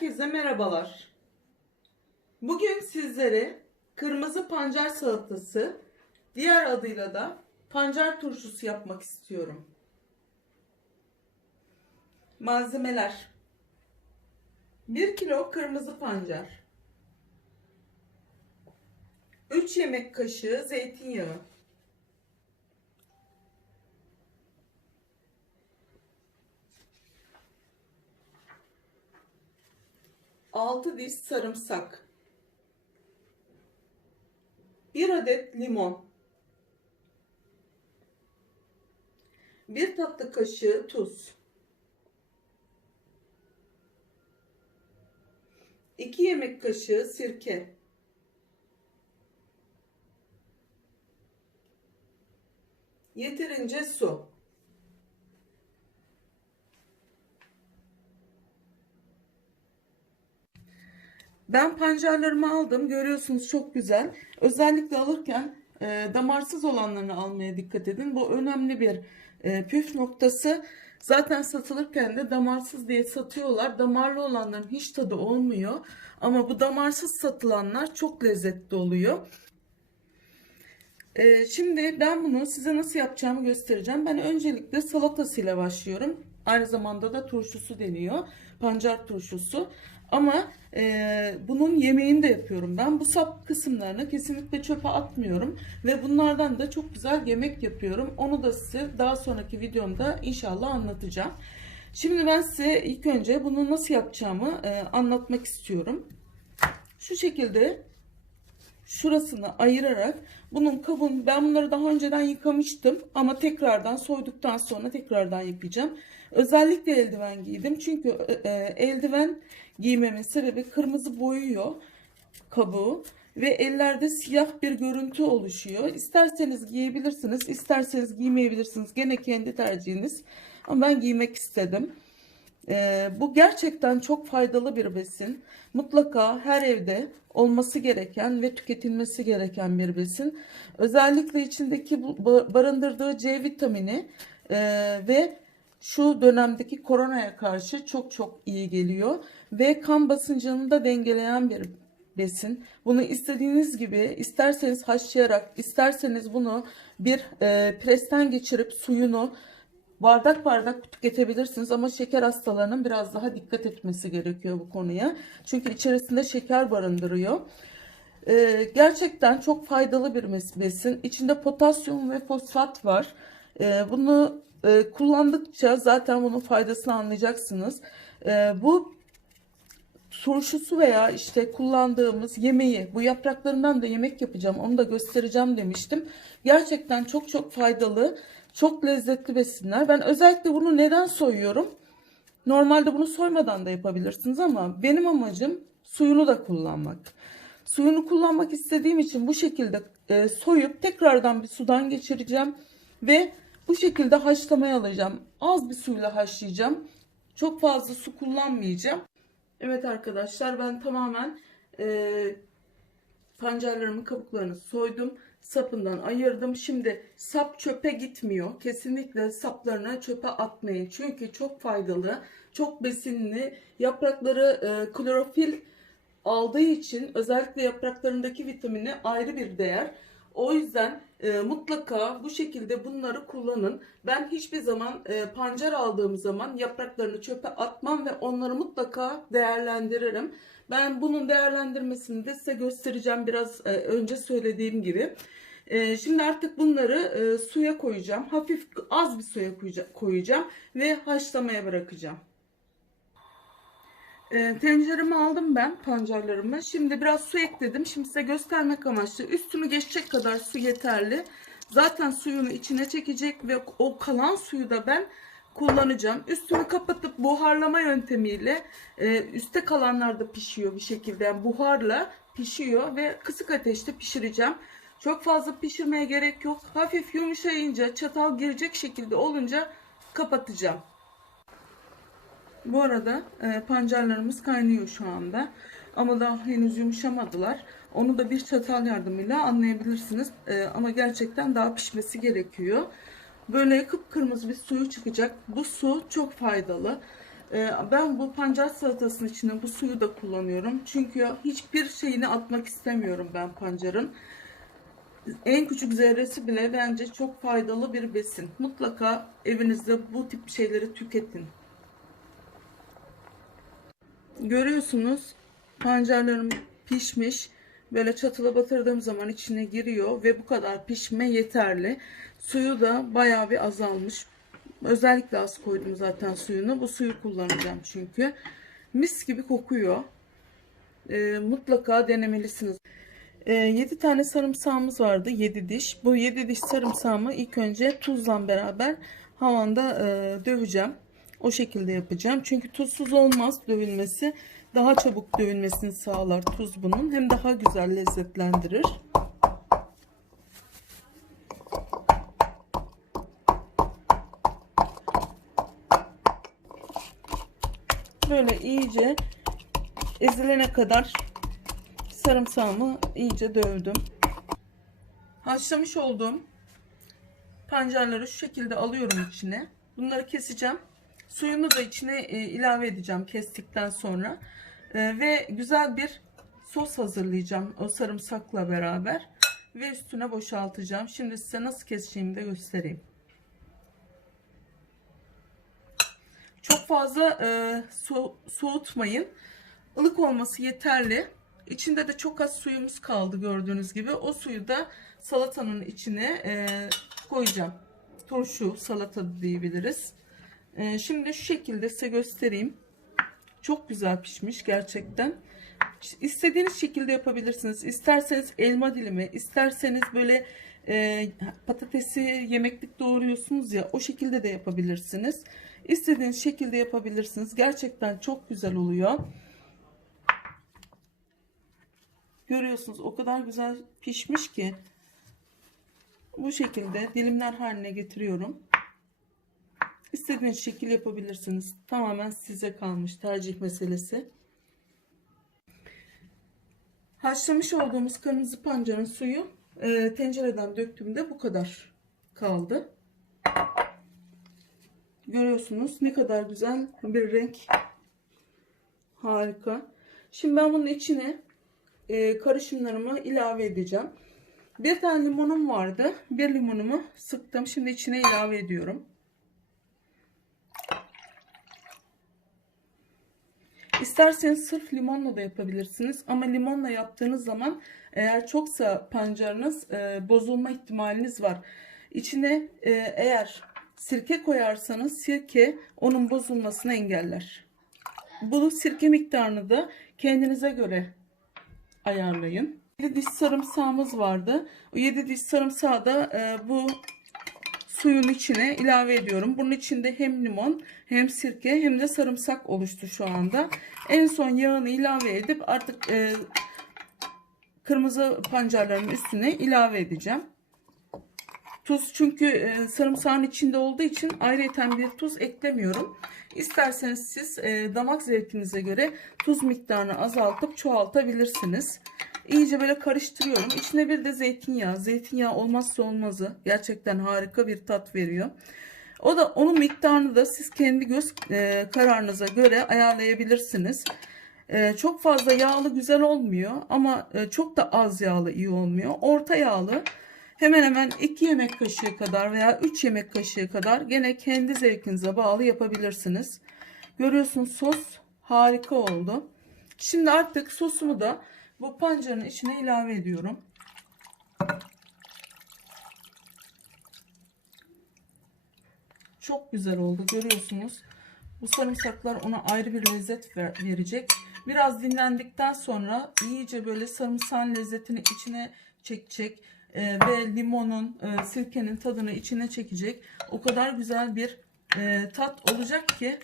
Herkese merhabalar. Bugün sizlere kırmızı pancar salatası, diğer adıyla da pancar turşusu yapmak istiyorum. Malzemeler 1 kilo kırmızı pancar 3 yemek kaşığı zeytinyağı 6 diş sarımsak. 1 adet limon. 1 tatlı kaşığı tuz. 2 yemek kaşığı sirke. Yeterince su Ben pancarlarımı aldım. Görüyorsunuz çok güzel. Özellikle alırken e, damarsız olanlarını almaya dikkat edin. Bu önemli bir e, püf noktası. Zaten satılırken de damarsız diye satıyorlar. Damarlı olanların hiç tadı olmuyor. Ama bu damarsız satılanlar çok lezzetli oluyor. E, şimdi ben bunu size nasıl yapacağımı göstereceğim. Ben öncelikle salatasıyla başlıyorum. Aynı zamanda da turşusu deniyor. Pancar turşusu. Ama e, bunun yemeğini de yapıyorum ben. Bu sap kısımlarını kesinlikle çöpe atmıyorum. Ve bunlardan da çok güzel yemek yapıyorum. Onu da size daha sonraki videomda inşallah anlatacağım. Şimdi ben size ilk önce bunu nasıl yapacağımı e, anlatmak istiyorum. Şu şekilde şurasını ayırarak bunun kabuğunu ben bunları daha önceden yıkamıştım ama tekrardan soyduktan sonra tekrardan yıkayacağım. Özellikle eldiven giydim çünkü e, e, eldiven giymemin sebebi kırmızı boyuyor kabuğu ve ellerde siyah bir görüntü oluşuyor. İsterseniz giyebilirsiniz, isterseniz giymeyebilirsiniz. Gene kendi tercihiniz. Ama ben giymek istedim. Ee, bu gerçekten çok faydalı bir besin. Mutlaka her evde olması gereken ve tüketilmesi gereken bir besin. Özellikle içindeki barındırdığı C vitamini e, ve şu dönemdeki koronaya karşı çok çok iyi geliyor ve kan basıncını da dengeleyen bir besin. Bunu istediğiniz gibi isterseniz haşlayarak isterseniz bunu bir e, presten geçirip suyunu bardak bardak tüketebilirsiniz ama şeker hastalarının biraz daha dikkat etmesi gerekiyor bu konuya. Çünkü içerisinde şeker barındırıyor. Ee, gerçekten çok faydalı bir besin. İçinde potasyum ve fosfat var. Ee, bunu e, kullandıkça zaten bunun faydasını anlayacaksınız. E, bu turşusu veya işte kullandığımız yemeği bu yapraklarından da yemek yapacağım onu da göstereceğim demiştim. Gerçekten çok çok faydalı çok lezzetli besinler. Ben özellikle bunu neden soyuyorum? Normalde bunu soymadan da yapabilirsiniz ama benim amacım suyunu da kullanmak. Suyunu kullanmak istediğim için bu şekilde e, soyup tekrardan bir sudan geçireceğim ve bu şekilde haşlamaya alacağım. Az bir suyla haşlayacağım. Çok fazla su kullanmayacağım. Evet arkadaşlar ben tamamen e, pancarlarımın kabuklarını soydum. Sapından ayırdım. Şimdi sap çöpe gitmiyor. Kesinlikle saplarına çöpe atmayın. Çünkü çok faydalı, çok besinli. Yaprakları e, klorofil aldığı için özellikle yapraklarındaki vitamini ayrı bir değer. O yüzden e, mutlaka bu şekilde bunları kullanın. Ben hiçbir zaman e, pancar aldığım zaman yapraklarını çöpe atmam ve onları mutlaka değerlendiririm. Ben bunun değerlendirmesini de size göstereceğim biraz e, önce söylediğim gibi. E, şimdi artık bunları e, suya koyacağım. Hafif az bir suya koyacağım ve haşlamaya bırakacağım. Tenceremi aldım ben pancarlarımı. Şimdi biraz su ekledim. Şimdi size göstermek amaçlı üstünü geçecek kadar su yeterli. Zaten suyunu içine çekecek ve o kalan suyu da ben kullanacağım. Üstünü kapatıp buharlama yöntemiyle e, üstte kalanlar da pişiyor bir şekilde. Yani buharla pişiyor ve kısık ateşte pişireceğim. Çok fazla pişirmeye gerek yok. Hafif yumuşayınca çatal girecek şekilde olunca kapatacağım. Bu arada e, pancarlarımız kaynıyor şu anda. Ama daha henüz yumuşamadılar. Onu da bir çatal yardımıyla anlayabilirsiniz. E, ama gerçekten daha pişmesi gerekiyor. Böyle kıpkırmızı bir suyu çıkacak. Bu su çok faydalı. Ee, ben bu pancar salatasının içine bu suyu da kullanıyorum. Çünkü hiçbir şeyini atmak istemiyorum ben pancarın. En küçük zerresi bile bence çok faydalı bir besin. Mutlaka evinizde bu tip şeyleri tüketin. Görüyorsunuz pancarlarım pişmiş. Böyle çatıla batırdığım zaman içine giriyor ve bu kadar pişme yeterli. Suyu da bayağı bir azalmış. Özellikle az koydum zaten suyunu. Bu suyu kullanacağım çünkü. Mis gibi kokuyor. Ee, mutlaka denemelisiniz. 7 tane sarımsağımız vardı. 7 diş. Bu 7 diş sarımsağımı ilk önce tuzla beraber havanda e, döveceğim. O şekilde yapacağım. Çünkü tuzsuz olmaz dövülmesi. Daha çabuk dövülmesini sağlar tuz bunun. Hem daha güzel lezzetlendirir. Böyle iyice ezilene kadar sarımsağımı iyice dövdüm. Haşlamış olduğum pancarları şu şekilde alıyorum içine. Bunları keseceğim. Suyunu da içine e, ilave edeceğim kestikten sonra. E, ve güzel bir sos hazırlayacağım o sarımsakla beraber. Ve üstüne boşaltacağım. Şimdi size nasıl keseceğimi de göstereyim. Çok fazla e, so soğutmayın. Ilık olması yeterli. İçinde de çok az suyumuz kaldı gördüğünüz gibi. O suyu da salatanın içine e, koyacağım. Turşu salata diyebiliriz. E, şimdi şu şekilde size göstereyim. Çok güzel pişmiş gerçekten. İstediğiniz şekilde yapabilirsiniz. İsterseniz elma dilimi, isterseniz böyle e, patatesi yemeklik doğruyorsunuz ya o şekilde de yapabilirsiniz. İstediğiniz şekilde yapabilirsiniz. Gerçekten çok güzel oluyor. Görüyorsunuz o kadar güzel pişmiş ki bu şekilde dilimler haline getiriyorum. İstediğiniz şekil yapabilirsiniz. Tamamen size kalmış tercih meselesi. Haşlamış olduğumuz kırmızı pancarın suyu e, tencereden döktüğümde bu kadar kaldı. Görüyorsunuz ne kadar güzel bir renk. Harika. Şimdi ben bunun içine e, karışımlarımı ilave edeceğim. Bir tane limonum vardı. Bir limonumu sıktım. Şimdi içine ilave ediyorum. İsterseniz sırf limonla da yapabilirsiniz. Ama limonla yaptığınız zaman eğer çoksa pancarınız e, bozulma ihtimaliniz var. İçine e, eğer sirke koyarsanız sirke onun bozulmasını engeller. Bu sirke miktarını da kendinize göre ayarlayın. 7 diş sarımsağımız vardı. O 7 diş sarımsağı da e, bu suyun içine ilave ediyorum. Bunun içinde hem limon hem sirke hem de sarımsak oluştu şu anda. En son yağını ilave edip artık e, kırmızı pancarların üstüne ilave edeceğim. Tuz çünkü e, sarımsağın içinde olduğu için ayrıyeten bir tuz eklemiyorum. İsterseniz siz e, damak zevkinize göre tuz miktarını azaltıp çoğaltabilirsiniz. İyice böyle karıştırıyorum. İçine bir de zeytinyağı. Zeytinyağı olmazsa olmazı. Gerçekten harika bir tat veriyor. O da onun miktarını da siz kendi göz e, kararınıza göre ayarlayabilirsiniz. Çok fazla yağlı güzel olmuyor ama çok da az yağlı iyi olmuyor. Orta yağlı hemen hemen 2 yemek kaşığı kadar veya 3 yemek kaşığı kadar gene kendi zevkinize bağlı yapabilirsiniz. Görüyorsunuz sos harika oldu. Şimdi artık sosumu da bu pancarın içine ilave ediyorum. Çok güzel oldu görüyorsunuz. Bu sarımsaklar ona ayrı bir lezzet ver, verecek. Biraz dinlendikten sonra iyice böyle sarımsağın lezzetini içine çekecek e, ve limonun, e, sirkenin tadını içine çekecek. O kadar güzel bir e, tat olacak ki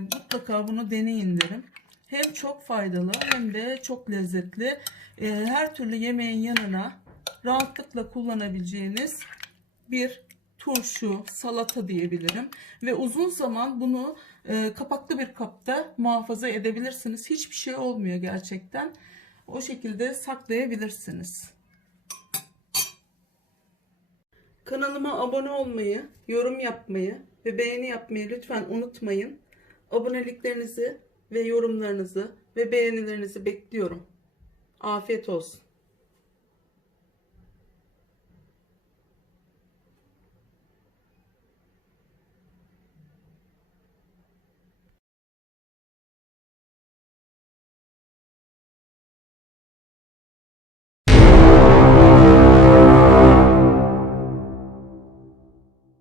mutlaka bunu deneyin derim. Hem çok faydalı hem de çok lezzetli. Her türlü yemeğin yanına rahatlıkla kullanabileceğiniz bir turşu, salata diyebilirim. Ve uzun zaman bunu kapaklı bir kapta muhafaza edebilirsiniz. Hiçbir şey olmuyor gerçekten. O şekilde saklayabilirsiniz. Kanalıma abone olmayı, yorum yapmayı ve beğeni yapmayı lütfen unutmayın. Aboneliklerinizi ve yorumlarınızı ve beğenilerinizi bekliyorum. Afiyet olsun.